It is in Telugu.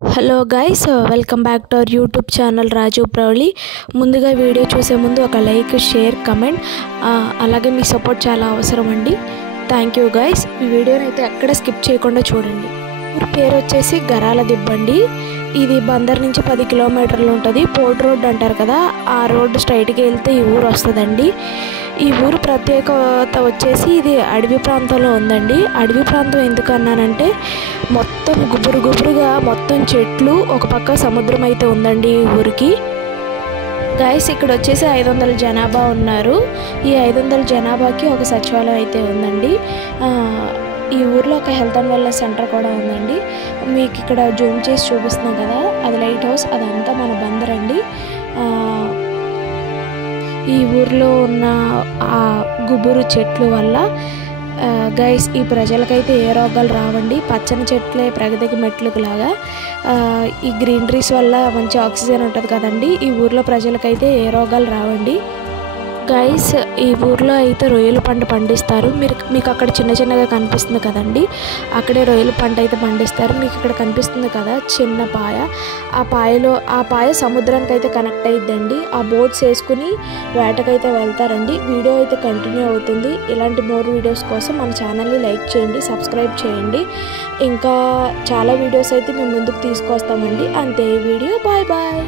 Hello guys, welcome back to our YouTube channel Raju ప్రౌలి. ముందుగా వీడియో చూసే ముందు ఒక లైక్, షేర్, కమెంట్, అలాగే మీ సపోర్ట్ చాలా అవసరం అండి. Thank you guys. ఈ వీడియోని అయితే ఎక్కడ స్కిప్ చేయకుండా చూడండి. ఊరి పేరు వచ్చేసి గరాల దిబ్బండి. ఇది బందర్ నుంచి 10 కిలోమీటర్లు ఉంటుంది. పోర్ట్ రోడ్ అంటారు కదా, ఆ రోడ్డు స్ట్రైట్కి వెళ్తే ఈ ఊరు వస్తుందండి. ఈ ఊరు ప్రత్యేకత వచ్చేసి ఇది అడవి ప్రాంతంలో ఉందండి. అడవి ప్రాంతం ఎందుకు అన్నానంటే మొత్తం గుబురుగా మొత్తం చెట్లు, ఒక పక్క సముద్రం అయితే ఉందండి ఈ ఊరికి. గైస్, ఇక్కడ వచ్చేసి 500 జనాభా ఉన్నారు. ఈ 500 జనాభాకి ఒక సచివాలయం అయితే ఉందండి. ఈ ఊర్లో ఒక హెల్త్ అండ్ వెల్నెస్ సెంటర్ కూడా ఉందండి. మీకు ఇక్కడ జూమ్ చేసి చూపిస్తున్నాం కదా, అది లైట్ హౌస్, అదంతా మన బందర్ అండి. ఈ ఊర్లో ఉన్న ఆ గుబురు చెట్లు వల్ల గైస్ ఈ ప్రజలకైతే ఏ రోగాలు రావండి. పచ్చని చెట్లే ప్రగతికి మెట్లకు లాగా ఈ గ్రీనరీస్ వల్ల మంచి ఆక్సిజన్ ఉంటుంది కదండి. ఈ ఊర్లో ప్రజలకైతే ఏ రోగాలు రావండి. గైస్, ఈ ఊర్లో అయితే రొయ్యల పంట పండిస్తారు. మీకు అక్కడ చిన్నగా కనిపిస్తుంది కదండి, అక్కడే రొయ్యల పంట అయితే పండిస్తారు. మీకు ఇక్కడ కనిపిస్తుంది కదా చిన్న పాయ, ఆ పాయ సముద్రానికి అయితే కనెక్ట్ అయిద్దండి. ఆ బోట్స్ వేసుకుని వేటకైతే వెళ్తారండి. వీడియో అయితే కంటిన్యూ అవుతుంది. ఇలాంటి మోర్ వీడియోస్ కోసం మన ఛానల్ని లైక్ చేయండి, సబ్స్క్రైబ్ చేయండి. ఇంకా చాలా వీడియోస్ అయితే మేము ముందుకు తీసుకొస్తామండి. అంతే, వీడియో బాయ్.